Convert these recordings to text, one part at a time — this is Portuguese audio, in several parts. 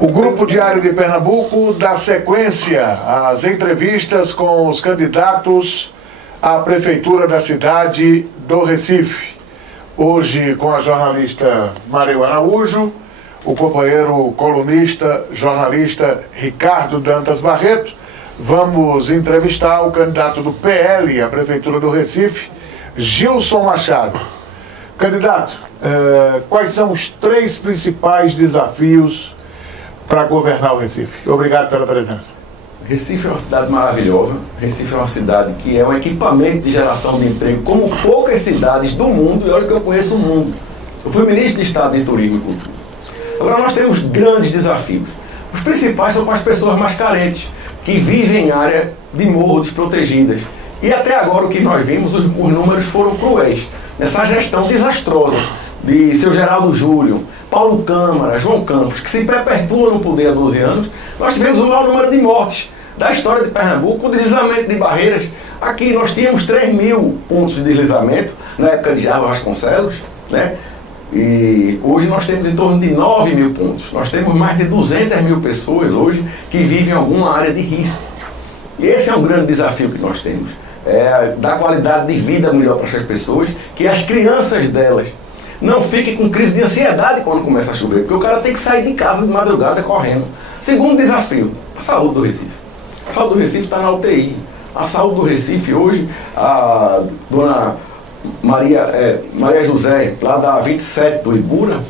O Grupo Diário de Pernambuco dá sequência às entrevistas com os candidatos à Prefeitura da cidade do Recife. Hoje com a jornalista Mareu Araújo, o companheiro colunista, jornalista Ricardo Dantas Barreto. Vamos entrevistar o candidato do PL à Prefeitura do Recife, Gilson Machado. Candidato, quais são os 3 principais desafios para governar o Recife? Obrigado pela presença. Recife é uma cidade maravilhosa. Recife é uma cidade que é um equipamento de geração de emprego como poucas cidades do mundo, e olha que eu conheço o mundo. Eu fui ministro de Estado de Turismo e Cultura. Agora nós temos grandes desafios. Os principais são para as pessoas mais carentes, que vivem em área de morro desprotegidas. E até agora o que nós vimos, os números foram cruéis. Nessa gestão desastrosa de seu Geraldo Júlio, Paulo Câmara, João Campos, que se perpetua no poder há 12 anos, nós tivemos o maior número de mortes da história de Pernambuco, o deslizamento de barreiras. Aqui nós tínhamos 3.000 pontos de deslizamento, na época de Java Vasconcelos, né? E hoje nós temos em torno de 9.000 pontos. Nós temos mais de 200.000 pessoas hoje que vivem em alguma área de risco. E esse é um grande desafio que nós temos. Dar qualidade de vida melhor para essas pessoas, que as crianças delas não fiquem com crise de ansiedade quando começa a chover, porque o cara tem que sair de casa de madrugada correndo. Segundo desafio, a saúde do Recife. A saúde do Recife está na UTI. A saúde do Recife hoje, a dona Maria José, lá da 27 do Ibura,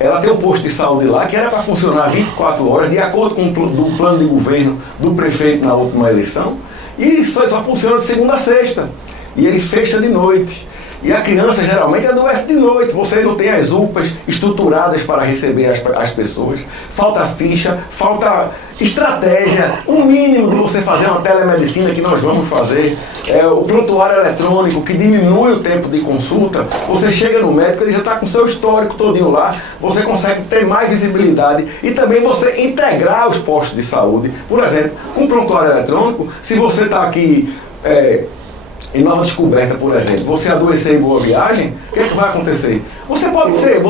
ela tem um posto de saúde lá que era para funcionar 24 horas, de acordo com o plano de governo do prefeito na última eleição, e só funciona de segunda a sexta, e ele fecha de noite. E a criança geralmente adoece de noite, você não tem as UPAs estruturadas para receber as pessoas, falta ficha, falta estratégia, o mínimo de você fazer uma telemedicina que nós vamos fazer, o prontuário eletrônico que diminui o tempo de consulta, você chega no médico, ele já está com o seu histórico todinho lá, você consegue ter mais visibilidade e também você integrar os postos de saúde. Por exemplo, com o prontuário eletrônico, se você está aqui em Nova Descoberta, por exemplo, você adoecer em Boa Viagem, o que vai acontecer? Você pode ser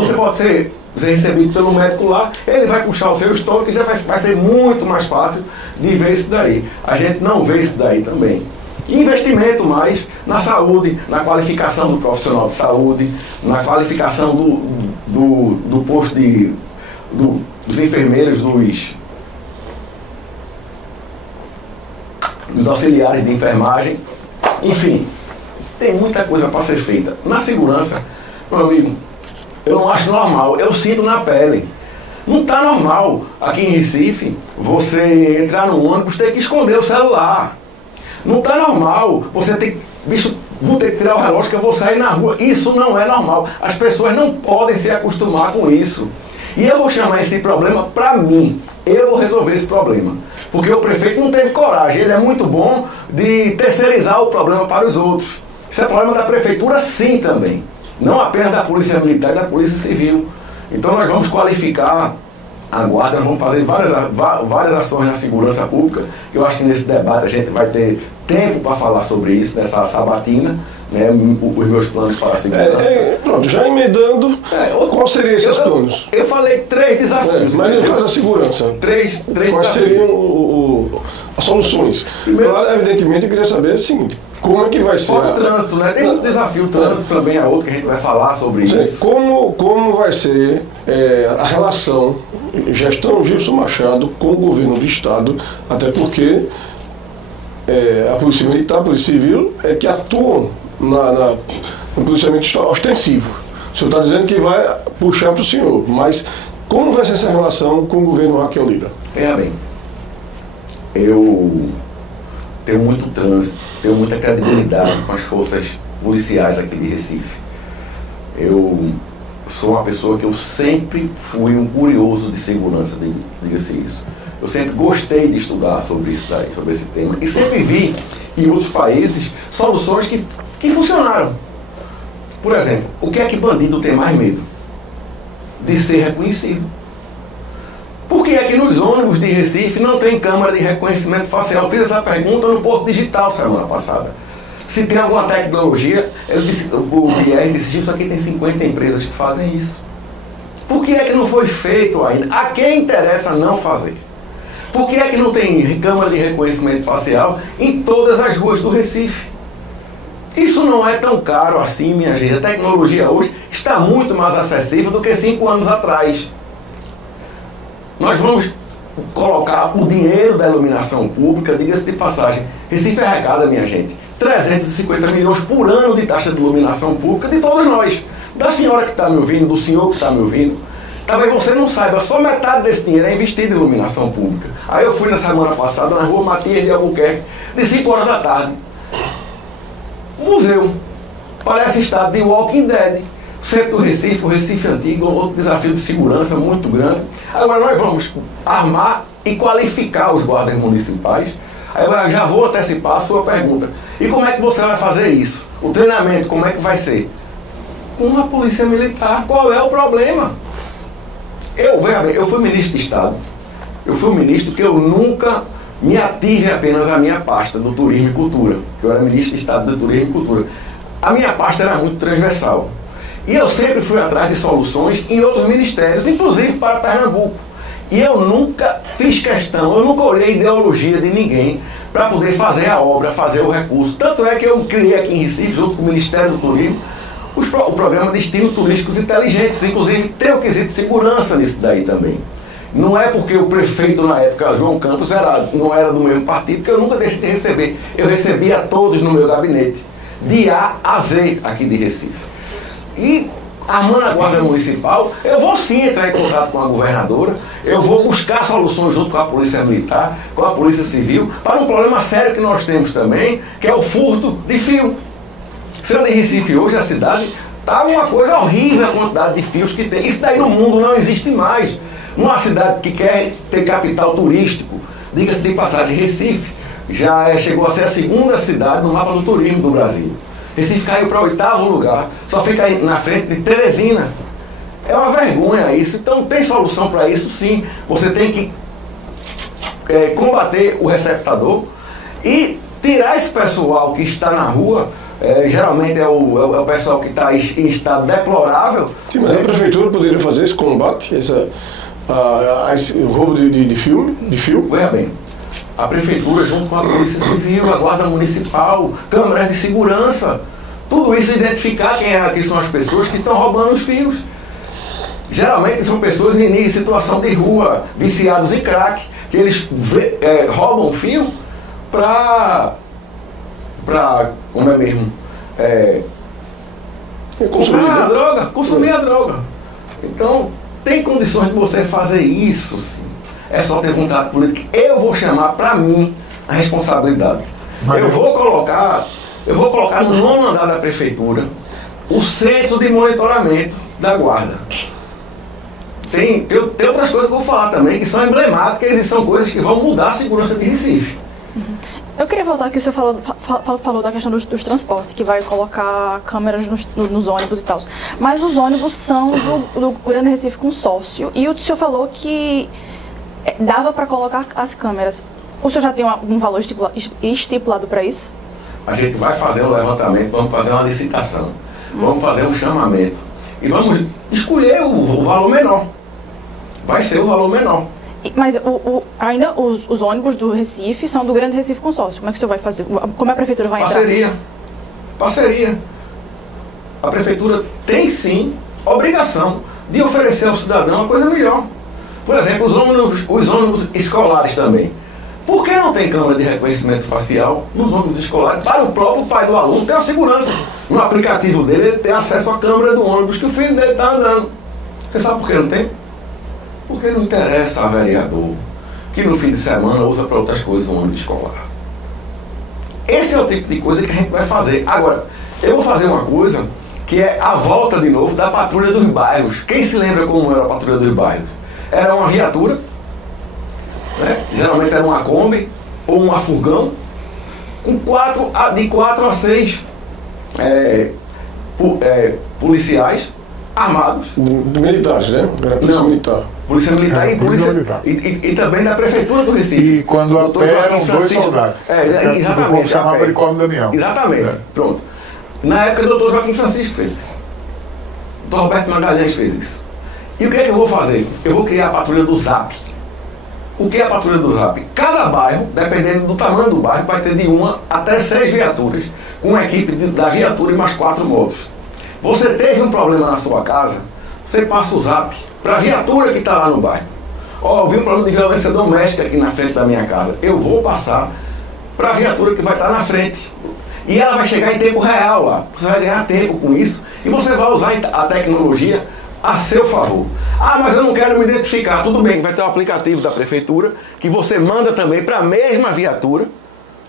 recebido pelo médico lá, ele vai puxar o seu histórico e já vai ser muito mais fácil de ver isso daí. A gente não vê isso daí também. Investimento mais na saúde, na qualificação do profissional de saúde, na qualificação do posto dos enfermeiros, dos auxiliares de enfermagem. Enfim, tem muita coisa para ser feita. Na segurança, meu amigo, eu não acho normal, eu sinto na pele. Não está normal aqui em Recife você entrar no ônibus e ter que esconder o celular. Não está normal você ter vou ter que tirar o relógio que eu vou sair na rua. Isso não é normal. As pessoas não podem se acostumar com isso. E eu vou chamar esse problema para mim. Eu vou resolver esse problema. Porque o prefeito não teve coragem. Ele é muito bom de terceirizar o problema para os outros. Isso é problema da prefeitura sim também. Não apenas da polícia militar e da polícia civil. Então nós vamos qualificar a guarda, nós vamos fazer várias ações na segurança pública. Eu acho que nesse debate a gente vai ter tempo para falar sobre isso, nessa sabatina, né, os meus planos para a segurança. Pronto, já emendando, quais seriam esses planos? Eu falei 3 desafios. Mas no caso da segurança, quais seriam as soluções? Primeiro, claro, evidentemente, eu queria saber o seguinte, como é que vai ser? O trânsito, né? Tem um desafio, o trânsito também é outro que a gente vai falar sobre isso. Como vai ser a relação gestão Gilson Machado com o governo do Estado, até porque a Polícia Militar, a Polícia Civil que atuam no policiamento ostensivo. O senhor está dizendo que vai puxar para o senhor, mas como vai ser essa relação com o governo Raquel Lira? Bem, eu tenho muito trânsito, tenho muita credibilidade com as forças policiais aqui de Recife. Eu sou uma pessoa que eu sempre fui um curioso de segurança, diga-se isso. Eu sempre gostei de estudar sobre isso daí, sobre esse tema, e sempre vi em outros países soluções que funcionaram. Por exemplo, o que é que bandido tem mais medo? De ser reconhecido. Por que é que nos ônibus de Recife não tem câmera de reconhecimento facial? Eu fiz essa pergunta no Porto Digital semana passada. Se tem alguma tecnologia, o BR disse, isso aqui tem 50 empresas que fazem isso. Por que é que não foi feito ainda? A quem interessa não fazer? Por que é que não tem câmera de reconhecimento facial em todas as ruas do Recife? Isso não é tão caro assim, minha gente. A tecnologia hoje está muito mais acessível do que 5 anos atrás. Nós vamos colocar o dinheiro da iluminação pública, diga-se de passagem. Recife arrecada, minha gente, 350 milhões por ano de taxa de iluminação pública de todos nós. Da senhora que está me ouvindo, do senhor que está me ouvindo. Talvez você não saiba, só metade desse dinheiro é investido em iluminação pública. Aí eu fui na semana passada na rua Matias de Albuquerque, de 5 horas da tarde. Museu. Parece estado de Walking Dead. O centro do Recife, o Recife antigo, outro desafio de segurança muito grande. Agora nós vamos armar e qualificar os guardas municipais. Aí eu já vou antecipar a sua pergunta. E como é que você vai fazer isso? O treinamento, como é que vai ser? Com uma polícia militar. Qual é o problema? Eu fui ministro de Estado. Eu fui um ministro que eu nunca me ative apenas à minha pasta do Turismo e Cultura. Que eu era ministro de Estado do Turismo e Cultura. A minha pasta era muito transversal. E eu sempre fui atrás de soluções em outros ministérios, inclusive para Pernambuco. E eu nunca fiz questão, eu nunca olhei a ideologia de ninguém para poder fazer a obra, fazer o recurso. Tanto é que eu criei aqui em Recife, junto com o Ministério do Turismo, o programa Destinos Turísticos Inteligentes. Inclusive tem o quesito de segurança nisso daí também. Não é porque o prefeito na época, João Campos, não era do mesmo partido, que eu nunca deixei de receber. Eu recebia todos no meu gabinete, de A a Z aqui de Recife. E armando a Guarda Municipal, eu vou sim entrar em contato com a governadora, eu vou buscar soluções junto com a Polícia Militar, com a Polícia Civil, para um problema sério que nós temos também, que é o furto de fio. Sendo em Recife hoje, a cidade está uma coisa horrível a quantidade de fios que tem. Isso daí no mundo não existe mais. Numa cidade que quer ter capital turístico, diga-se de passagem, Recife já chegou a ser a 2ª cidade no mapa do turismo do Brasil. Recife caiu para o 8º lugar, só fica aí na frente de Teresina. É uma vergonha isso. Então tem solução para isso sim. Você tem que combater o receptador e tirar esse pessoal que está na rua. Geralmente é o pessoal que está em estado deplorável. Sim, mas a prefeitura poderia fazer esse combate, esse roubo de fio? Veja bem, a prefeitura junto com a Polícia Civil, a Guarda Municipal, câmeras de segurança, tudo isso identificar quem são as pessoas que estão roubando os fios. Geralmente são pessoas em situação de rua, viciados em crack, que eles roubam o fio para como é mesmo? Consumir a droga. Então, tem condições de você fazer isso, sim. É só ter vontade política. Eu vou chamar para mim a responsabilidade. Eu vou colocar no 9º andar da prefeitura o centro de monitoramento da guarda. Tem outras coisas que eu vou falar também, que são emblemáticas e são coisas que vão mudar a segurança de Recife. Eu queria voltar aqui, o senhor falou da questão dos transportes, que vai colocar câmeras nos ônibus e tal. Mas os ônibus são do Grande Recife Consórcio. E o senhor falou que dava para colocar as câmeras. O senhor já tem algum valor estipulado para isso? A gente vai fazer um levantamento, vamos fazer uma licitação, vamos fazer um chamamento e vamos escolher o valor menor. Vai ser o valor menor. Mas ainda os ônibus do Recife são do Grande Recife Consórcio. Como é que o senhor vai fazer? Como a prefeitura vai entrar? Parceria. A prefeitura tem sim obrigação de oferecer ao cidadão uma coisa melhor. Por exemplo, os ônibus escolares também. Por que não tem câmera de reconhecimento facial nos ônibus escolares? Para o próprio pai do aluno ter uma segurança. No aplicativo dele, ele tem acesso à câmera do ônibus que o filho dele está andando. Você sabe por que não tem? Porque não interessa a vereador que no fim de semana usa para outras coisas o ônibus escolar. Esse é o tipo de coisa que a gente vai fazer. Agora, eu vou fazer uma coisa que é a volta de novo da patrulha dos bairros. Quem se lembra como era a patrulha dos bairros? Era uma viatura, né? Geralmente era uma Kombi ou uma furgão, com de 4 a 6 policiais armados. Militares, né? Polícia Militar. Polícia Militar e também da Prefeitura do Recife. E quando operam 2 soldados. Exatamente. O povo chamava de Código Damião. Exatamente. Pronto. Na época, o doutor Joaquim Francisco fez isso. O doutor Roberto Magalhães fez isso. E o que é que eu vou fazer? Eu vou criar a patrulha do Zap. O que é a patrulha do Zap? Cada bairro, dependendo do tamanho do bairro, vai ter de 1 até 6 viaturas, com uma equipe da viatura e mais 4 motos. Você teve um problema na sua casa, você passa o Zap para a viatura que está lá no bairro. Ó, vi um problema de violência doméstica aqui na frente da minha casa. Eu vou passar para a viatura que vai estar na frente. E ela vai chegar em tempo real lá. Você vai ganhar tempo com isso e você vai usar a tecnologia a seu favor. Ah, mas eu não quero me identificar. Tudo bem, vai ter um aplicativo da prefeitura que você manda também para a mesma viatura.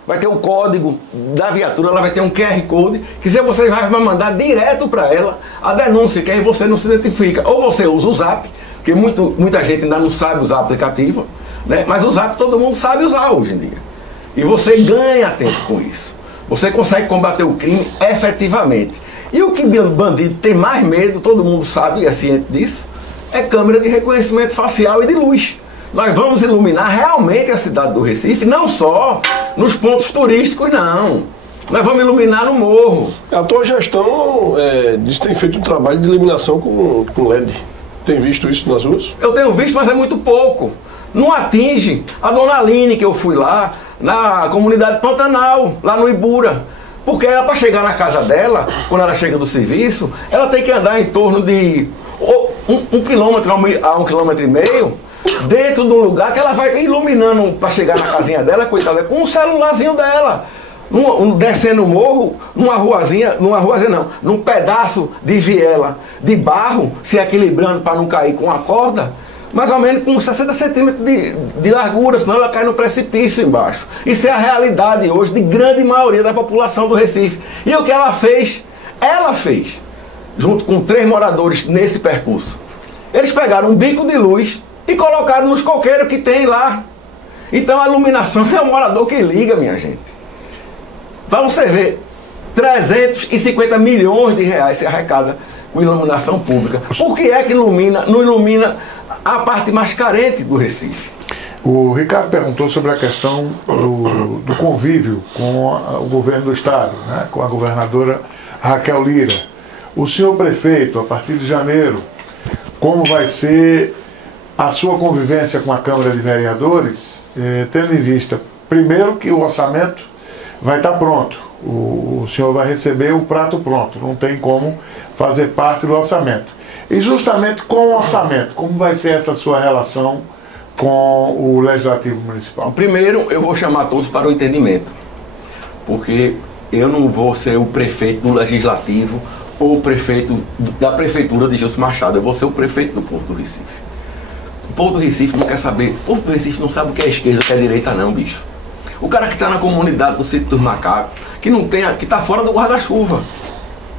Vai ter o código da viatura, ela vai ter um QR Code que você vai mandar direto para ela a denúncia, que aí você não se identifica. Ou você usa o Zap, porque muita gente ainda não sabe usar o aplicativo, né? Mas o Zap todo mundo sabe usar hoje em dia. E você ganha tempo com isso. Você consegue combater o crime efetivamente. E o que o bandido tem mais medo, todo mundo sabe e é ciente disso, é câmera de reconhecimento facial e de luz. Nós vamos iluminar realmente a cidade do Recife, não só nos pontos turísticos, não. Nós vamos iluminar no morro. A tua gestão diz que tem feito um trabalho de iluminação com LED. Tem visto isso nas ruas? Eu tenho visto, mas é muito pouco. Não atinge a dona Aline, que eu fui lá, na comunidade Pantanal, lá no Ibura. Porque ela, para chegar na casa dela, quando ela chega do serviço, ela tem que andar em torno de 1 quilômetro a 1,5 quilômetro, dentro de um lugar que ela vai iluminando para chegar na casinha dela, coitada, com um celularzinho dela. Descendo o morro, num pedaço de viela de barro, se equilibrando para não cair com a corda, mais ou menos com 60 centímetros de largura, senão ela cai no precipício embaixo. Isso é a realidade hoje de grande maioria da população do Recife. E o que ela fez, junto com 3 moradores nesse percurso. Eles pegaram um bico de luz e colocaram nos coqueiros que tem lá. Então a iluminação é o morador que liga, minha gente. Para você ver, 350 milhões de reais se arrecada com iluminação pública. Por que é que não ilumina a parte mais carente do Recife? O Ricardo perguntou sobre a questão do convívio com o governo do estado, né, com a governadora Raquel Lira. O senhor prefeito, a partir de janeiro, como vai ser a sua convivência com a Câmara de Vereadores, tendo em vista, primeiro, que o orçamento vai estar pronto. O senhor vai receber o prato pronto, não tem como fazer parte do orçamento. E justamente com o orçamento, como vai ser essa sua relação com o Legislativo Municipal? Primeiro, eu vou chamar todos para o entendimento, porque eu não vou ser o prefeito do Legislativo ou o prefeito da Prefeitura de Gilson Machado, eu vou ser o prefeito do Porto do Recife. O Porto do Recife não quer saber, o Porto do Recife não sabe o que é esquerda, o que é direita não, bicho. O cara que está na comunidade do Sítio dos Macacos, que está fora do guarda-chuva.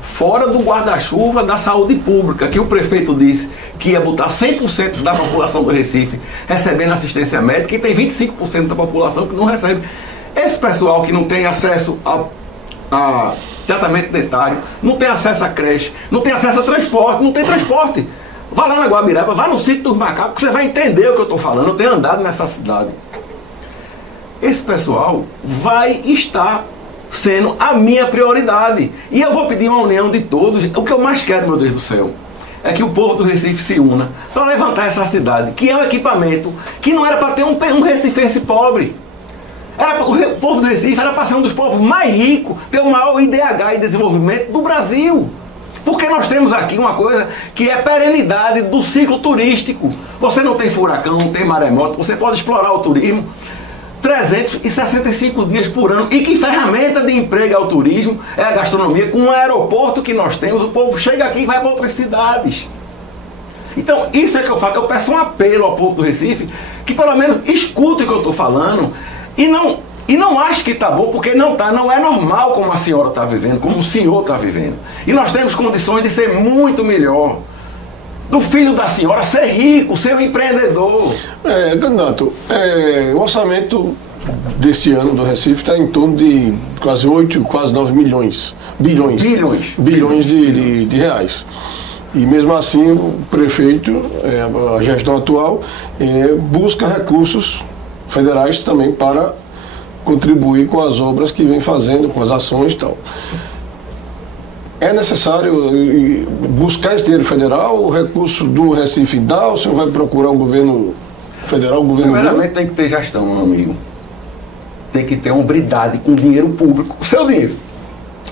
Fora do guarda-chuva da saúde pública, que o prefeito disse que ia botar 100% da população do Recife recebendo assistência médica e tem 25% da população que não recebe. Esse pessoal que não tem acesso a tratamento dentário, não tem acesso a creche, não tem acesso a transporte, não tem transporte. Vá lá na Guabiraba, vá no Sítio dos Macacos, que você vai entender o que eu estou falando. Eu tenho andado nessa cidade. Esse pessoal vai estar sendo a minha prioridade. E eu vou pedir uma união de todos. O que eu mais quero, meu Deus do céu, é que o povo do Recife se una para levantar essa cidade, que é um equipamento que não era para ter um recifense pobre. O povo do Recife era para ser um dos povos mais ricos, ter o maior IDH e desenvolvimento do Brasil. Porque nós temos aqui uma coisa que é perenidade do ciclo turístico. Você não tem furacão, não tem maremoto, você pode explorar o turismo 365 dias por ano. E que ferramenta de emprego é o turismo, é a gastronomia. Com o aeroporto que nós temos, o povo chega aqui e vai para outras cidades. Então, isso é que eu falo. Eu peço um apelo ao povo do Recife, que pelo menos escute o que eu estou falando e não ache que está bom, porque não está. Não é normal como a senhora está vivendo, como o senhor está vivendo. E nós temos condições de ser muito melhor. Do filho da senhora ser rico, ser um empreendedor. Candidato, o orçamento desse ano do Recife está em torno de quase 8, quase 9 bilhões de reais. E mesmo assim o prefeito, a gestão atual, busca recursos federais também para contribuir com as obras que vem fazendo, com as ações e tal. é necessário buscar esse dinheiro federal, o recurso do Recife dá, ou o senhor vai procurar um governo federal, um governo... Primeiramente tem que ter gestão, meu amigo. Tem que ter hombridade com dinheiro público, o seu dinheiro.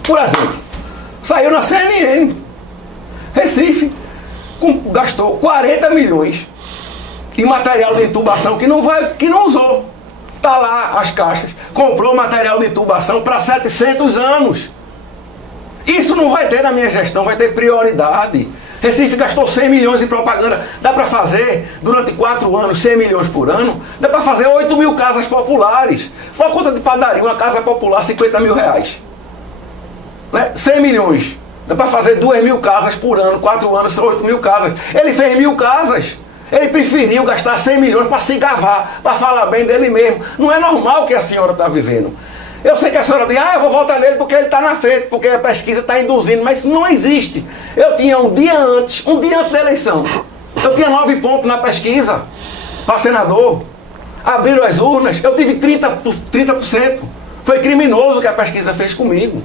Por exemplo, saiu na CNN, Recife gastou 40 milhões em material de intubação que não usou. Está lá as caixas. Comprou material de intubação para 700 anos. Isso não vai ter na minha gestão, vai ter prioridade. Recife gastou 100 milhões em propaganda. Dá para fazer, durante 4 anos, 100 milhões por ano? Dá para fazer 8 mil casas populares. Só a conta de padaria, uma casa popular, 50 mil reais. Né? 100 milhões. Dá para fazer 2 mil casas por ano. 4 anos são 8 mil casas. Ele fez 1000 casas. Ele preferiu gastar 100 milhões para se gavar, para falar bem dele mesmo. Não é normal o que a senhora está vivendo. Eu sei que a senhora diz, eu vou votar nele porque ele está na frente, porque a pesquisa está induzindo, mas isso não existe. Eu tinha um dia antes da eleição, eu tinha 9 pontos na pesquisa para senador. Abriram as urnas, eu tive 30%. Foi criminoso o que a pesquisa fez comigo.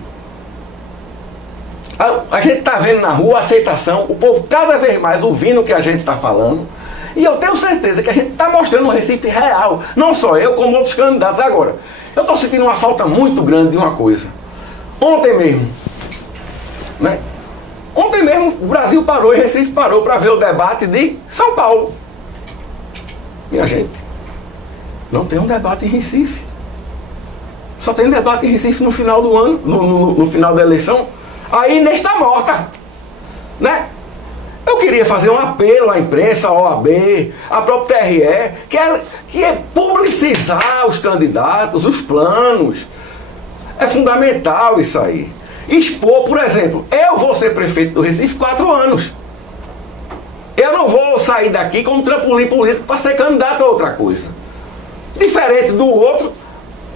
A gente está vendo na rua a aceitação, o povo cada vez mais ouvindo o que a gente está falando. E eu tenho certeza que a gente está mostrando um Recife real. Não só eu, como outros candidatos. Agora, eu estou sentindo uma falta muito grande de uma coisa. Ontem mesmo, né? Ontem mesmo o Brasil parou e Recife parou para ver o debate de São Paulo. Minha gente, não tem um debate em Recife. Só tem um debate em Recife no final do ano, no final da eleição. Aí Inês está morta, né? Eu queria fazer um apelo à imprensa, à OAB, à própria TRE, que é publicizar os candidatos, os planos. É fundamental isso aí. Expor, por exemplo, eu vou ser prefeito do Recife 4 anos. Eu não vou sair daqui como trampolim político para ser candidato a outra coisa. Diferente do outro,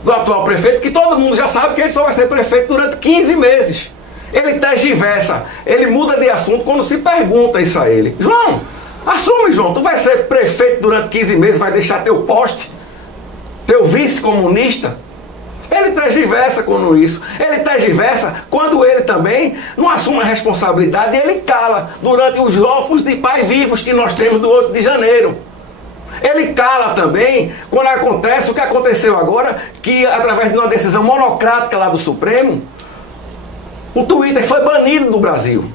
do atual prefeito, que todo mundo já sabe que ele só vai ser prefeito durante 15 meses. Ele tergiversa, ele muda de assunto quando se pergunta isso a ele. João, assume, João, tu vai ser prefeito durante 15 meses, vai deixar teu poste, teu vice comunista? Ele tergiversa com isso. Ele tergiversa quando ele também não assume a responsabilidade e ele cala durante os órfãos de pais vivos que nós temos do 8 de janeiro. Ele cala também quando acontece o que aconteceu agora, que através de uma decisão monocrática lá do Supremo, o Twitter foi banido do Brasil.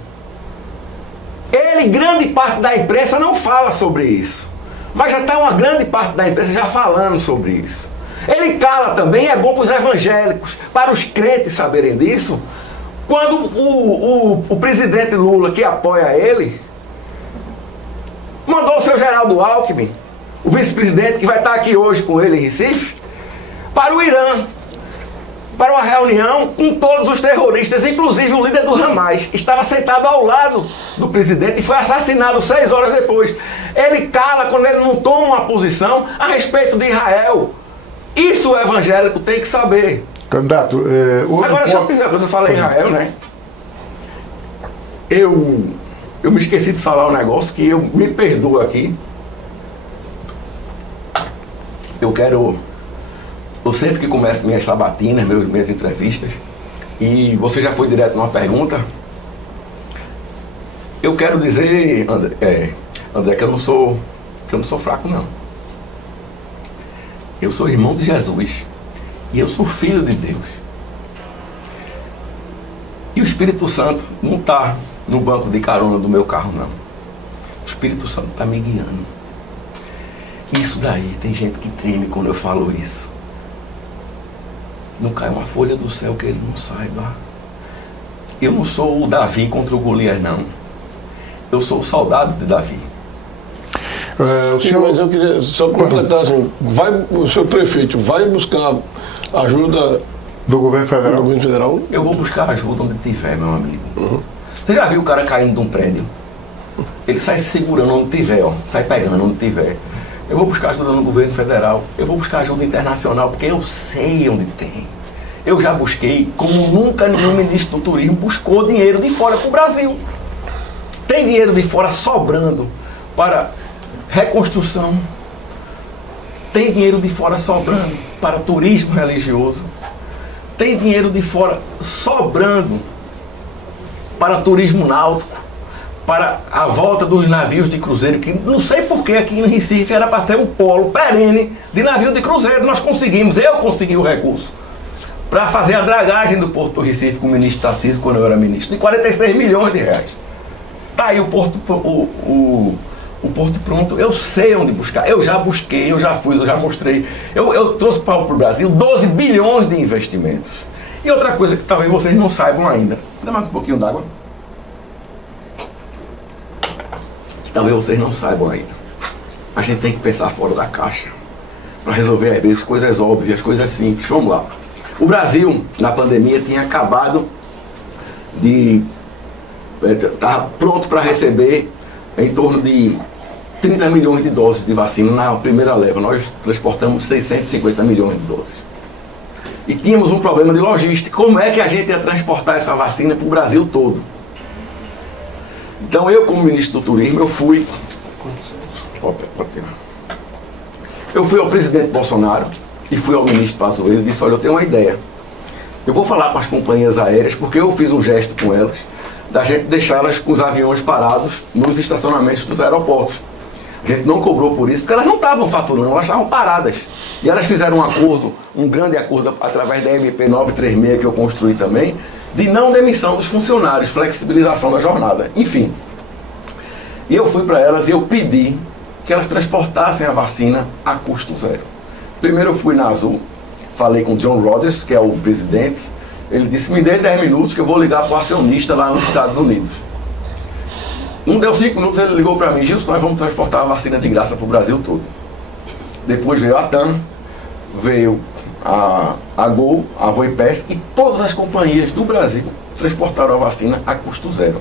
Ele, grande parte da imprensa não fala sobre isso. Mas já está uma grande parte da imprensa já falando sobre isso. Ele cala também, é bom para os evangélicos, para os crentes saberem disso, quando o presidente Lula, que apoia ele, mandou o seu Geraldo Alckmin, o vice-presidente que vai estar aqui hoje com ele em Recife, para o Irã, para uma reunião com todos os terroristas, inclusive o líder do Hamas, estava sentado ao lado do presidente e foi assassinado 6 horas depois. Ele cala quando ele não toma uma posição a respeito de Israel. Isso o evangélico tem que saber. Candidato, agora deixa eu dizer uma coisa, eu falei em Israel, né? Eu me esqueci de falar um negócio que eu me perdoo aqui. Eu sempre que começo minhas sabatinas, minhas entrevistas, e você já foi direto numa pergunta, eu quero dizer, André, que eu não sou fraco, não. Eu sou irmão de Jesus e eu sou filho de Deus. E o Espírito Santo não está no banco de carona do meu carro, não. O Espírito Santo está me guiando. Isso daí, tem gente que treme quando eu falo isso. Não cai uma folha do céu que ele não saiba. Eu não sou o Davi contra o Golias, não. Eu sou o soldado de Davi. Mas eu queria só completar assim, o seu prefeito vai buscar ajuda do governo federal? Eu vou buscar ajuda onde tiver, meu amigo. Você já viu o cara caindo de um prédio? Ele sai segurando onde tiver, ó, sai pegando onde tiver. Eu vou buscar ajuda no governo federal, eu vou buscar ajuda internacional, porque eu sei onde tem. Eu já busquei, como nunca nenhum ministro do turismo buscou dinheiro de fora para o Brasil. Tem dinheiro de fora sobrando para reconstrução. Tem dinheiro de fora sobrando para turismo religioso. Tem dinheiro de fora sobrando para turismo náutico, para a volta dos navios de cruzeiro, que não sei porque aqui em Recife era para ter um polo perene de navio de cruzeiro. Nós conseguimos, eu consegui o recurso para fazer a dragagem do Porto do Recife com o ministro Tarcísio, quando eu era ministro, de 46 milhões de reais. Tá aí o Porto pronto, eu sei onde buscar, eu já busquei, eu já fui, eu já mostrei. Eu trouxe para o Brasil 12 bilhões de investimentos. E outra coisa que talvez vocês não saibam ainda, dá mais um pouquinho d'água. Talvez vocês não saibam ainda. A gente tem que pensar fora da caixa para resolver, às vezes, coisas óbvias, coisas simples. Vamos lá. O Brasil, na pandemia, tinha acabado de... estava pronto para receber em torno de 30 milhões de doses de vacina na primeira leva. Nós transportamos 650 milhões de doses. E tínhamos um problema de logística. Como é que a gente ia transportar essa vacina para o Brasil todo? Então eu, como ministro do Turismo, eu fui ao presidente Bolsonaro e fui ao ministro Pazuello e disse: olha, eu tenho uma ideia. Eu vou falar com as companhias aéreas, porque eu fiz um gesto com elas, da gente deixá-las com os aviões parados nos estacionamentos dos aeroportos. A gente não cobrou por isso, porque elas não estavam faturando, elas estavam paradas. E elas fizeram um acordo, um grande acordo, através da MP 936, que eu construí também, de não demissão dos funcionários, flexibilização da jornada, enfim. E eu fui para elas e eu pedi que elas transportassem a vacina a custo zero. Primeiro eu fui na Azul, falei com o John Rogers, que é o presidente, ele disse: me dê 10 minutos que eu vou ligar para o acionista lá nos Estados Unidos. Não deu 5 minutos, ele ligou para mim: Gilson, nós vamos transportar a vacina de graça para o Brasil todo. Depois veio a TAM, veio a Gol, a Voipes e todas as companhias do Brasil transportaram a vacina a custo zero.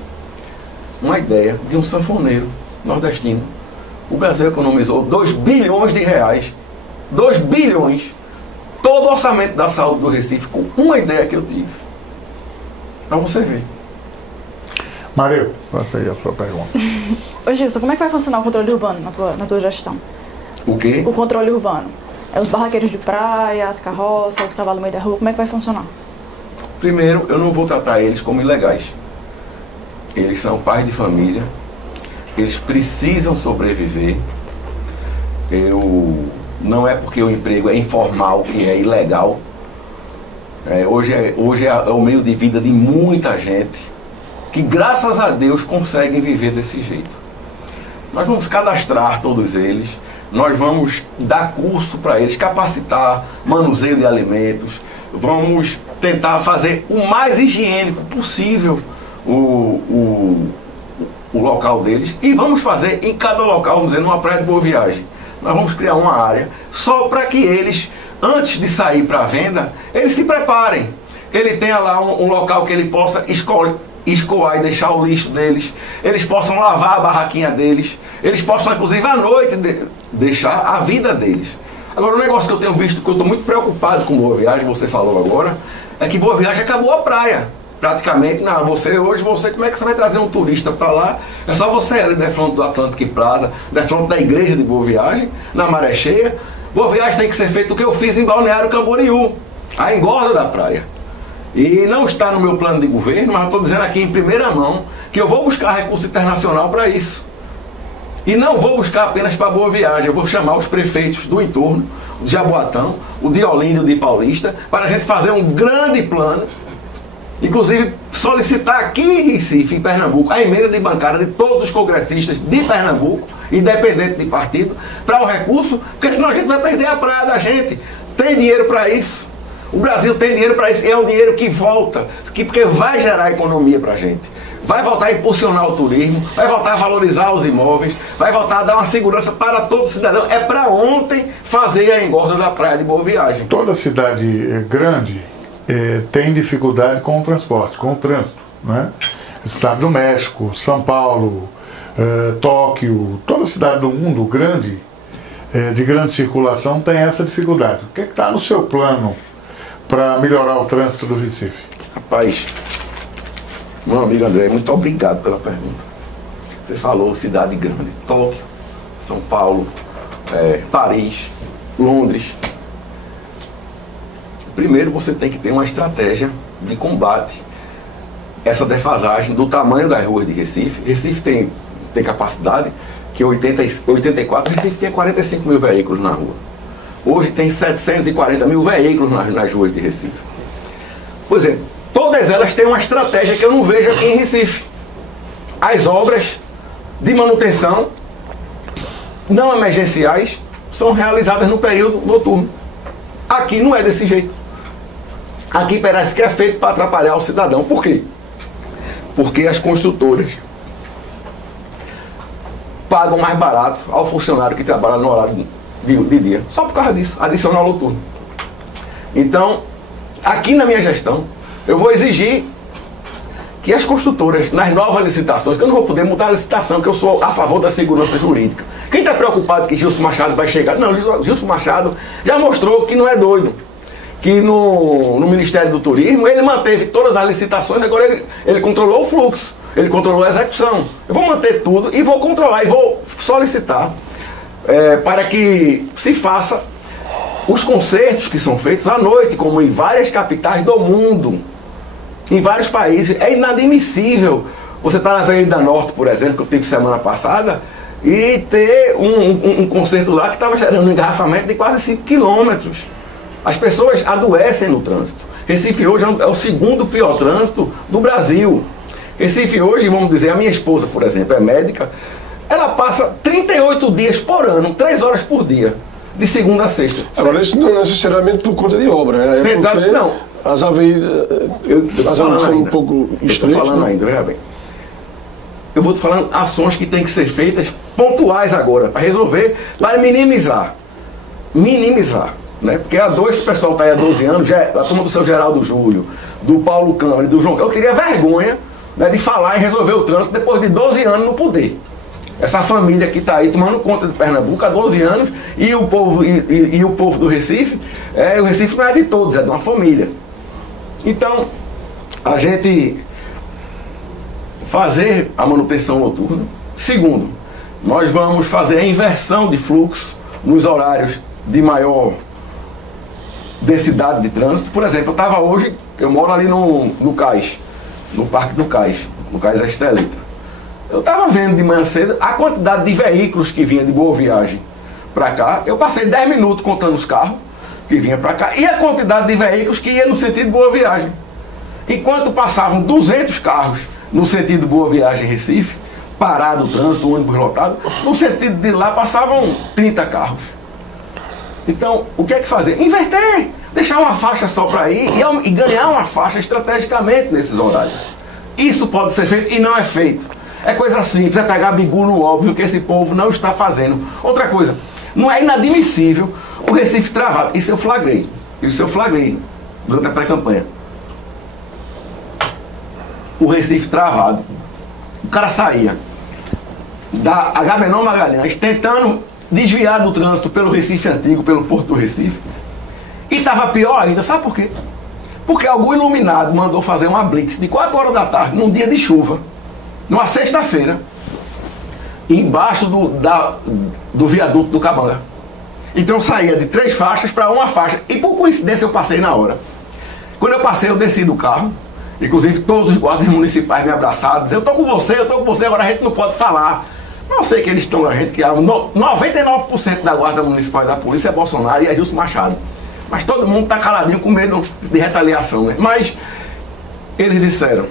Uma ideia de um sanfoneiro nordestino. O Brasil economizou 2 bilhões de reais, 2 bilhões, todo o orçamento da saúde do Recife, com uma ideia que eu tive. Para você ver. Mareu, faça aí a sua pergunta. Ô Gilson, como é que vai funcionar o controle urbano na tua gestão? O quê? O controle urbano. É os barraqueiros de praia, as carroças, os cavalos no meio da rua, como é que vai funcionar? Primeiro, eu não vou tratar eles como ilegais. Eles são pais de família, eles precisam sobreviver. Não é porque o emprego é informal que é ilegal. Hoje é o meio de vida de muita gente que, graças a Deus, conseguem viver desse jeito. Nós vamos cadastrar todos eles, nós vamos dar curso para eles, capacitar, manuseio de alimentos, vamos tentar fazer o mais higiênico possível o local deles, e vamos fazer em cada local, vamos dizer, numa praia de Boa Viagem, nós vamos criar uma área só para que eles, antes de sair para a venda, eles se preparem. Ele tenha lá um local que ele possa escoar e deixar o lixo deles, eles possam lavar a barraquinha deles, eles possam, inclusive, à noite, deixar a vida deles. Agora, um negócio que eu tenho visto, que eu estou muito preocupado com Boa Viagem, você falou agora, é que Boa Viagem acabou a praia. Praticamente, como é que você vai trazer um turista para lá? É só você ali de frente do Atlantic Plaza, de frente da igreja de Boa Viagem, na maré cheia. Boa Viagem tem que ser feito o que eu fiz em Balneário Camboriú, a engorda da praia. E não está no meu plano de governo, mas eu estou dizendo aqui em primeira mão que eu vou buscar recurso internacional para isso. E não vou buscar apenas para Boa Viagem, eu vou chamar os prefeitos do entorno, o de Jaboatão, o de Olinda e o de Paulista, para a gente fazer um grande plano. Inclusive, solicitar aqui em Recife, em Pernambuco, a emenda de bancada de todos os congressistas de Pernambuco, independente de partido, para o recurso, porque senão a gente vai perder a praia da gente. Tem dinheiro para isso. O Brasil tem dinheiro para isso. E é um dinheiro que volta, porque vai gerar economia para a gente. Vai voltar a impulsionar o turismo, vai voltar a valorizar os imóveis, vai voltar a dar uma segurança para todo cidadão. É para ontem fazer a engorda da praia de Boa Viagem. Toda cidade grande tem dificuldade com o transporte, com o trânsito, né? Cidade do México, São Paulo, Tóquio, toda cidade do mundo grande, de grande circulação, tem essa dificuldade. O que está no seu plano para melhorar o trânsito do Recife? Rapaz, meu amigo André, muito obrigado pela pergunta. Você falou cidade grande, Tóquio, São Paulo, Paris, Londres. Primeiro você tem que ter uma estratégia de combate essa defasagem do tamanho das ruas de Recife. Recife tem capacidade que 84, Recife tem 45 mil veículos na rua. Hoje tem 740 mil veículos nas ruas de Recife. Pois é, todas elas têm uma estratégia que eu não vejo aqui em Recife. As obras de manutenção não emergenciais são realizadas no período noturno. Aqui não é desse jeito. Aqui parece que é feito para atrapalhar o cidadão. Por quê? Porque as construtoras pagam mais barato ao funcionário que trabalha no horário de dia. Só por causa disso, adicional noturno. Então, aqui na minha gestão, eu vou exigir que as construtoras, nas novas licitações, que eu não vou poder mudar a licitação, que eu sou a favor da segurança jurídica. Quem está preocupado que Gilson Machado vai chegar? Não, Gilson Machado já mostrou que não é doido. Que no Ministério do Turismo, ele manteve todas as licitações, agora ele controlou o fluxo, ele controlou a execução. Eu vou manter tudo e vou controlar, e vou solicitar para que se faça os concertos que são feitos à noite, como em várias capitais do mundo. Em vários países. É inadmissível você estar na Avenida Norte, por exemplo, que eu tive semana passada, e ter um concerto lá que estava gerando um engarrafamento de quase 5 quilômetros. As pessoas adoecem no trânsito. Recife hoje é o segundo pior trânsito do Brasil. Recife hoje, vamos dizer, a minha esposa, por exemplo, é médica, ela passa 38 dias por ano, 3 horas por dia, de segunda a sexta. Agora, isso não é necessariamente por conta de obra, né? Não. As avenidas são um pouco estreitas. Estou falando ainda, veja bem. Eu vou te falando ações que têm que ser feitas pontuais agora, para resolver, para minimizar. Minimizar. Né? Porque esse pessoal está aí há 12 anos, a turma do seu Geraldo Júlio, do Paulo Câmara e do João, eu teria vergonha, né, de falar e resolver o trânsito depois de 12 anos no poder. Essa família que está aí tomando conta de Pernambuco há 12 anos e o povo do Recife, o Recife não é de todos, é de uma família. Então, a gente fazer a manutenção noturna. Segundo, nós vamos fazer a inversão de fluxo nos horários de maior densidade de trânsito. Por exemplo, eu moro ali no Cais, no Parque do Cais, no Cais Estelita. Eu estava vendo de manhã cedo a quantidade de veículos que vinha de Boa Viagem para cá. Eu passei 10 minutos contando os carros que vinha para cá e a quantidade de veículos que ia no sentido Boa Viagem. Enquanto passavam 200 carros no sentido Boa Viagem Recife, parado o trânsito, o ônibus lotado, no sentido de lá passavam 30 carros. Então, o que é que fazer? Inverter, deixar uma faixa só para ir e ganhar uma faixa estrategicamente nesses horários. Isso pode ser feito e não é feito. É coisa simples, é pegar bigu no óbvio que esse povo não está fazendo. Outra coisa, não é inadmissível o Recife travado. Isso eu flagrei. Durante a pré-campanha. O Recife travado. O cara saía da Agamenon Magalhães tentando desviar do trânsito pelo Recife Antigo, pelo Porto do Recife. E estava pior ainda, sabe por quê? Porque algum iluminado mandou fazer uma blitz de 4 horas da tarde, num dia de chuva, numa sexta-feira, embaixo do viaduto do Cabanga. Então saía de 3 faixas para uma faixa. E por coincidência eu passei na hora. Quando eu passei, eu desci do carro. Inclusive todos os guardas municipais me abraçaram, dizendo: eu tô com você, agora a gente não pode falar. Não sei que eles estão, a gente que 99% da guarda municipal e da polícia é Bolsonaro e é Gilson Machado. Mas todo mundo tá caladinho com medo de retaliação, né? Mas eles disseram: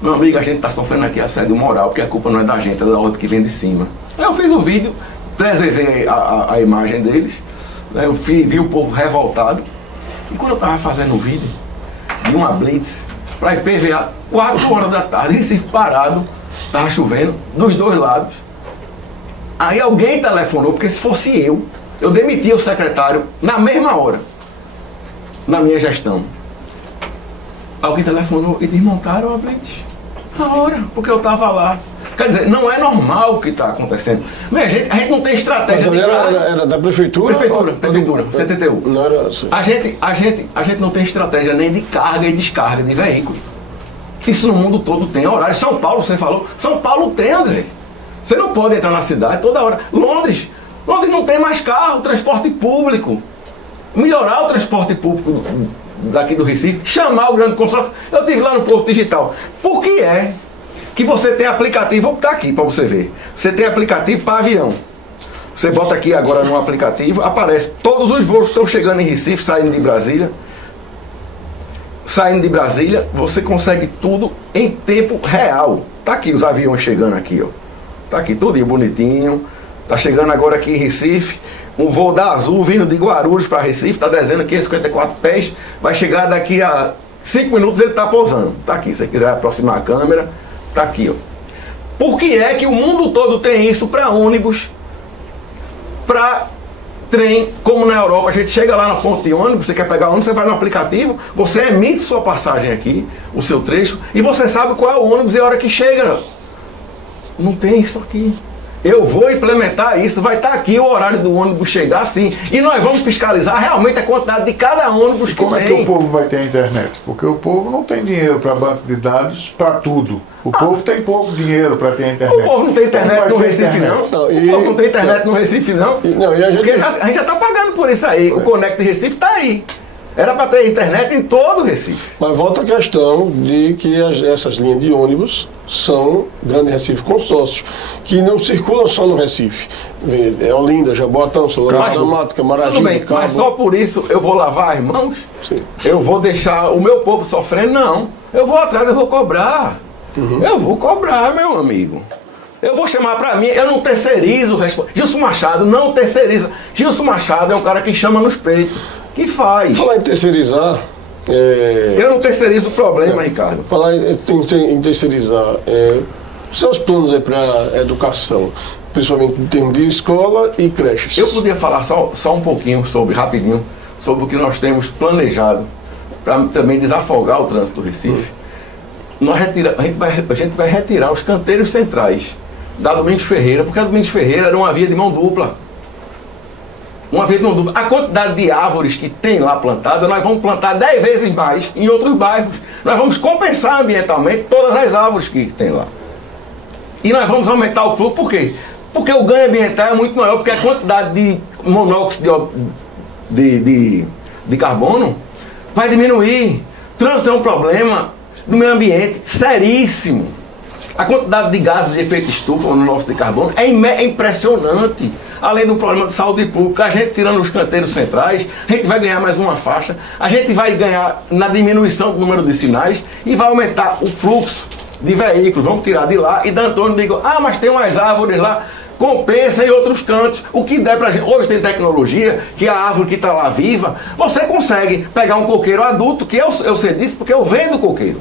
meu amigo, a gente está sofrendo aqui assédio moral, porque a culpa não é da gente, é da outra que vem de cima. Eu fiz o vídeo, preservei a imagem deles, né? Eu vi o povo revoltado. E quando eu estava fazendo o vídeo de uma blitz para IPVA, 4 horas da tarde, Recife parado, estava chovendo, dos 2 lados. Aí alguém telefonou, porque se fosse eu demitia o secretário na mesma hora, na minha gestão. Alguém telefonou e desmontaram a blitz na hora, porque eu estava lá. Quer dizer, não é normal o que está acontecendo. Minha gente, a gente não tem estratégia. Mas era da prefeitura? Prefeitura, CTTU. Não era assim. A gente não tem estratégia nem de carga e descarga de veículo. Isso no mundo todo tem horário. São Paulo, você falou. São Paulo tem, André. Você não pode entrar na cidade toda hora. Londres não tem mais carro, transporte público. Melhorar o transporte público daqui do Recife, chamar o grande consórcio. Eu estive lá no Porto Digital. Por que é que você tem aplicativo? Vou botar aqui para você ver. Você tem aplicativo para avião. Você bota aqui agora no aplicativo, aparece todos os voos que estão chegando em Recife, saindo de Brasília. Saindo de Brasília, você consegue tudo em tempo real. Tá aqui os aviões chegando aqui, ó. Tá aqui tudo bonitinho. Tá chegando agora aqui em Recife. Um voo da Azul vindo de Guarulhos para Recife, tá descendo aqui a 54 pés. Vai chegar daqui a 5 minutos, ele tá pousando. Tá aqui, se você quiser aproximar a câmera, tá aqui, ó. Por que é que o mundo todo tem isso para ônibus, para trem, como na Europa? A gente chega lá no ponto de ônibus, você quer pegar ônibus, você vai no aplicativo, você emite sua passagem aqui, o seu trecho, e você sabe qual é o ônibus e a hora que chega. Não tem isso aqui. Eu vou implementar isso, vai estar aqui o horário do ônibus chegar, sim. E nós vamos fiscalizar realmente a quantidade de cada ônibus que tem. Como é que o povo vai ter a internet? Porque o povo não tem dinheiro para banco de dados, para tudo. O povo tem pouco dinheiro para ter a internet. O povo não tem internet no Recife, não. O povo não tem internet no Recife, não. Porque a gente já está pagando por isso aí. O Conect Recife está aí. Era para ter internet em todo o Recife. Mas volta a questão de que essas linhas de ônibus são Grande Recife Consórcio, que não circulam só no Recife. Olinda, Jaboatão, Solange da Mata, Camaragibe, tudo bem, mas só por isso eu vou lavar as mãos? Sim. Eu vou deixar o meu povo sofrendo? Não. Eu vou atrás, eu vou cobrar. Eu vou cobrar, meu amigo. Eu vou chamar para mim, eu não terceirizo. Gilson Machado não terceiriza. Gilson Machado é um cara que chama nos peitos. Que faz? Falar em terceirizar... Eu não terceirizo o problema, Ricardo. Falar em terceirizar... seus planos aí para educação, principalmente em termos de escola e creches. Eu podia falar só um pouquinho, rapidinho, sobre o que nós temos planejado para também desafogar o trânsito do Recife. A gente vai retirar os canteiros centrais da Domingos Ferreira, porque a Domingos Ferreira era uma via de mão dupla. Uma via de mão dupla. A quantidade de árvores que tem lá plantada, nós vamos plantar 10 vezes mais em outros bairros. Nós vamos compensar ambientalmente todas as árvores que tem lá. E nós vamos aumentar o fluxo, por quê? Porque o ganho ambiental é muito maior, porque a quantidade de monóxido de carbono vai diminuir. Trânsito é um problema do meio ambiente seríssimo. A quantidade de gases de efeito estufa no monóxido de carbono é impressionante. Além do problema de saúde pública, a gente tirando os canteiros centrais, a gente vai ganhar mais uma faixa, a gente vai ganhar na diminuição do número de sinais e vai aumentar o fluxo de veículos. Vamos tirar de lá e D'Antoni diga, mas tem umas árvores lá, compensa em outros cantos. O que der pra gente, hoje tem tecnologia, que a árvore que está lá viva, você consegue pegar um coqueiro adulto, que eu sei disso porque eu vendo coqueiro.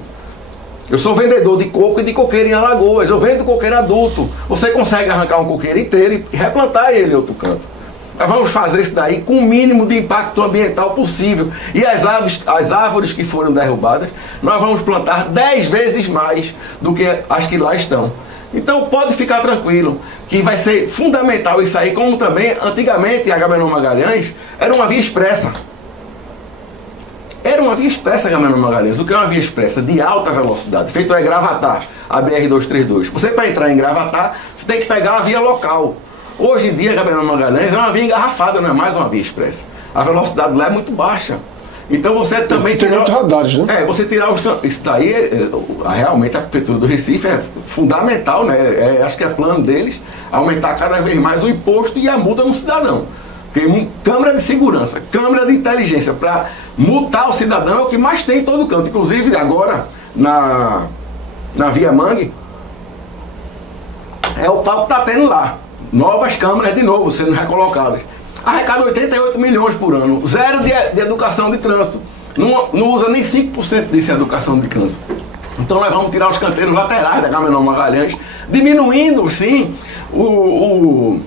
Eu sou vendedor de coco e de coqueiro em Alagoas, eu vendo coqueiro adulto. Você consegue arrancar um coqueiro inteiro e replantar ele em outro canto. Nós vamos fazer isso daí com o mínimo de impacto ambiental possível. E as árvores que foram derrubadas, nós vamos plantar 10 vezes mais do que as que lá estão. Então pode ficar tranquilo, que vai ser fundamental isso aí, como também, antigamente, Agamenon Magalhães era uma via expressa. Era uma via expressa, Agamenon Magalhães. O que é uma via expressa? De alta velocidade. Feito é Gravatar, a BR-232. Você, para entrar em Gravatar, você tem que pegar uma via local. Hoje em dia, Agamenon Magalhães é uma via engarrafada, não é mais uma via expressa. A velocidade lá é muito baixa. Então você também tem muitos radares, né? Você tirar os... Isso daí, realmente, a Prefeitura do Recife é fundamental, né? Acho que é plano deles aumentar cada vez mais o imposto e a multa no cidadão. Porque câmera de segurança, câmera de inteligência para multar o cidadão é o que mais tem em todo canto. Inclusive agora na Via Mangue é o pau que está tendo lá. Novas câmeras de novo sendo recolocadas. Arrecada 88 milhões por ano. Zero de educação de trânsito. Não usa nem 5% disso em educação de trânsito. Então nós vamos tirar os canteiros laterais da Agamenon Magalhães, diminuindo sim o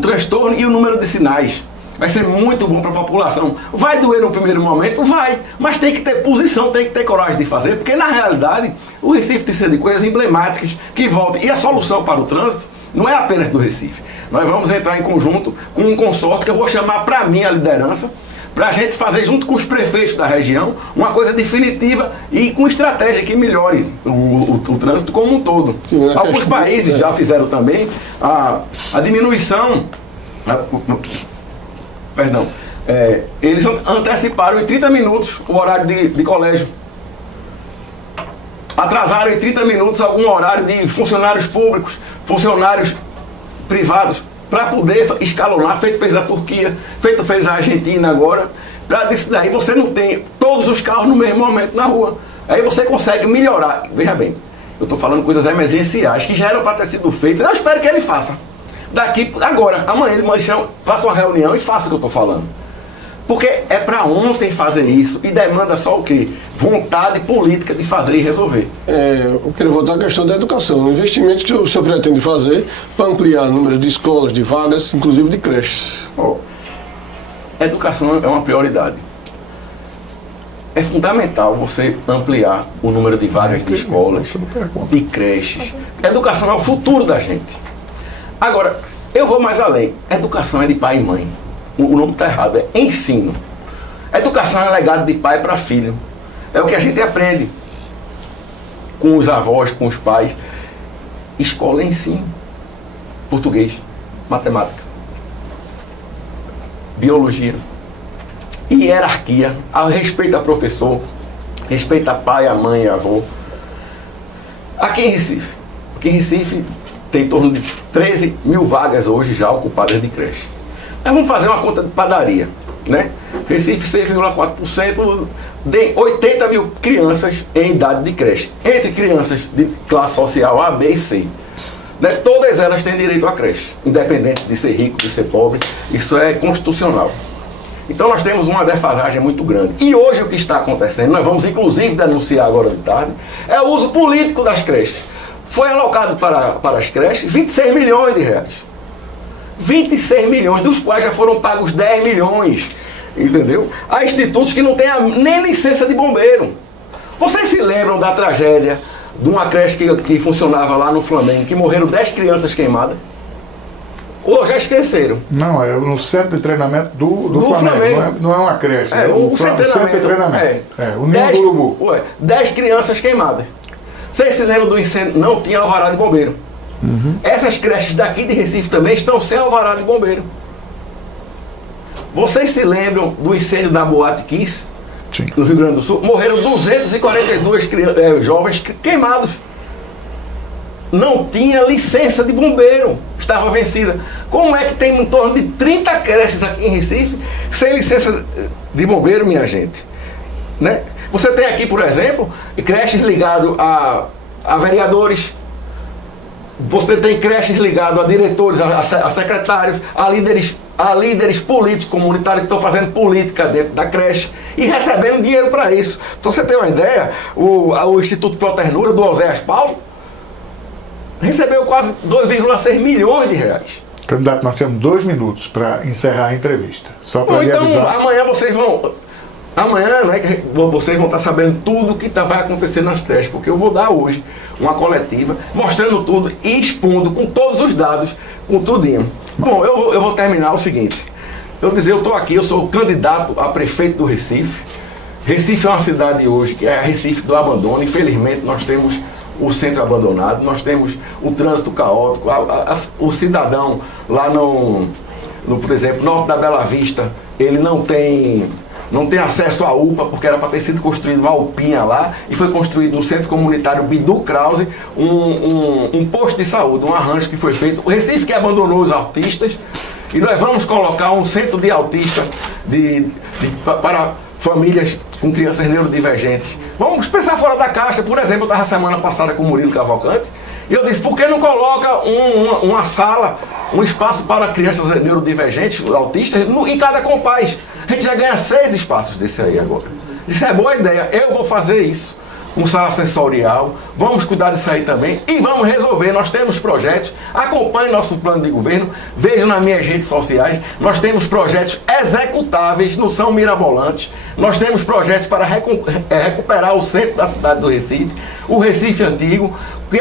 transtorno e o número de sinais. Vai ser muito bom para a população. Vai doer no primeiro momento? Vai. Mas tem que ter posição, tem que ter coragem de fazer, porque na realidade o Recife precisa de coisas emblemáticas que voltem. E a solução para o trânsito não é apenas do Recife. Nós vamos entrar em conjunto com um consórcio que eu vou chamar para mim a liderança, para a gente fazer junto com os prefeitos da região uma coisa definitiva e com estratégia que melhore o trânsito como um todo. Sim, alguns países já fizeram também a diminuição, eles anteciparam em 30 minutos o horário de colégio. Atrasaram em 30 minutos algum horário de funcionários públicos, funcionários privados, para poder escalonar, feito fez a Turquia, feito fez a Argentina agora, para disso daí você não tem todos os carros no mesmo momento na rua. Aí você consegue melhorar. Veja bem, eu estou falando coisas emergenciais que já eram para ter sido feitas. Eu espero que ele faça. Daqui, agora, amanhã ele me chama, faça uma reunião e faça o que eu estou falando. Porque é para ontem fazer isso e demanda só o quê? Vontade política de fazer e resolver. Eu queria voltar à questão da educação. O investimento que o senhor pretende fazer para ampliar o número de escolas, de vagas, inclusive de creches. Educação é uma prioridade. É fundamental você ampliar o número de vagas de escolas, de creches. Educação é o futuro da gente. Agora, eu vou mais além. Educação é de pai e mãe. O nome está errado, é ensino. Educação é legado de pai para filho. É o que a gente aprende com os avós, com os pais. Escola é ensino. Português, matemática, biologia, hierarquia, respeito a professor, respeito a pai, a mãe e a avô. Aqui em Recife tem em torno de 13 mil vagas hoje já ocupadas de creche. Então vamos fazer uma conta de padaria, né? Recife 6,4% de 80 mil crianças em idade de creche, entre crianças de classe social A, B e C. Né? Todas elas têm direito à creche, independente de ser rico, de ser pobre, isso é constitucional. Então nós temos uma defasagem muito grande. E hoje o que está acontecendo, nós vamos inclusive denunciar agora de tarde, é o uso político das creches. Foi alocado para as creches 26 milhões de reais. 26 milhões, dos quais já foram pagos 10 milhões, entendeu? Há institutos que não têm nem licença de bombeiro. Vocês se lembram da tragédia de uma creche que funcionava lá no Flamengo, que morreram 10 crianças queimadas? Ou já esqueceram? Não, é no centro de treinamento do Flamengo. Não é uma creche, é o centro de treinamento. O Ninho do Urubu. 10 crianças queimadas. Vocês se lembram do incêndio? Não tinha alvará de bombeiro. Essas creches daqui de Recife também estão sem alvará de bombeiro. Vocês se lembram do incêndio da Boate Kiss? Sim. No Rio Grande do Sul? Morreram 242 jovens queimados. Não tinha licença de bombeiro, estava vencida. Como é que tem em torno de 30 creches aqui em Recife sem licença de bombeiro, minha gente? Né? Você tem aqui, por exemplo, creches ligadas a vereadores. Você tem creches ligadas a diretores, a secretários, a líderes políticos comunitários que estão fazendo política dentro da creche e recebendo dinheiro para isso. Para você ter uma ideia, o Instituto Proternura do Oséias Paulo recebeu quase 2,6 milhões de reais. Candidato, nós temos 2 minutos para encerrar a entrevista. Só para lhe avisar. Então, amanhã vocês vão... Amanhã, né, que vocês vão estar sabendo tudo o que vai acontecer nas creches, porque eu vou dar hoje uma coletiva mostrando tudo e expondo com todos os dados, com tudinho. Bom, eu vou terminar o seguinte. Eu estou aqui, eu sou candidato a prefeito do Recife. Recife é uma cidade hoje que é a Recife do abandono. Infelizmente, nós temos o centro abandonado, nós temos o trânsito caótico, o cidadão lá por exemplo, no Alto da Bela Vista, ele não tem acesso à UPA, porque era para ter sido construído uma UPinha lá, e foi construído no Centro Comunitário Bidu Krause um posto de saúde, um arranjo que foi feito. O Recife que abandonou os autistas, e nós vamos colocar um centro de autista para famílias com crianças neurodivergentes. Vamos pensar fora da caixa. Por exemplo, eu estava semana passada com o Murilo Cavalcante, e eu disse, por que não coloca uma sala, um espaço para crianças neurodivergentes, autistas, em cada compás? A gente já ganha 6 espaços desse aí agora. Isso é boa ideia, eu vou fazer isso. Um sala sensorial, vamos cuidar disso aí também e vamos resolver. Nós temos projetos, acompanhe nosso plano de governo, veja nas minhas redes sociais, nós temos projetos executáveis, não são mirabolantes. Nós temos projetos para recuperar o centro da cidade do Recife, o Recife antigo, que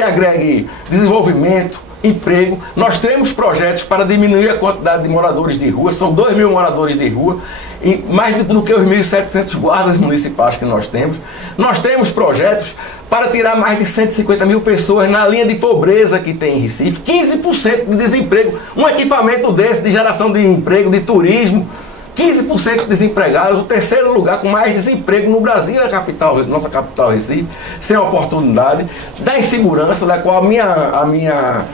agregue desenvolvimento, emprego. Nós temos projetos para diminuir a quantidade de moradores de rua, são 2.000 moradores de rua, e mais do que os 1.700 guardas municipais que nós temos. Nós temos projetos para tirar mais de 150.000 pessoas na linha de pobreza que tem em Recife, 15% de desemprego. Um equipamento desse de geração de emprego, de turismo, 15% de desempregados, o terceiro lugar com mais desemprego no Brasil, é a capital, nossa capital Recife, sem oportunidade, da insegurança, da qual a minha...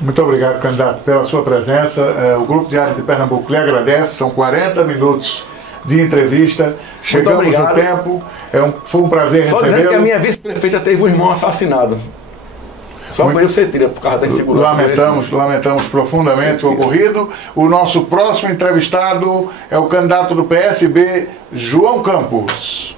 Muito obrigado, candidato, pela sua presença. O Grupo Diário de Pernambuco lhe agradece. São 40 minutos de entrevista. Chegamos no tempo. Foi um prazer recebê-lo. Só dizendo que a minha vice-prefeita teve um irmão assassinado. Só por isso você tira por causa da insegurança. Lamentamos profundamente o ocorrido. O nosso próximo entrevistado é o candidato do PSB, João Campos.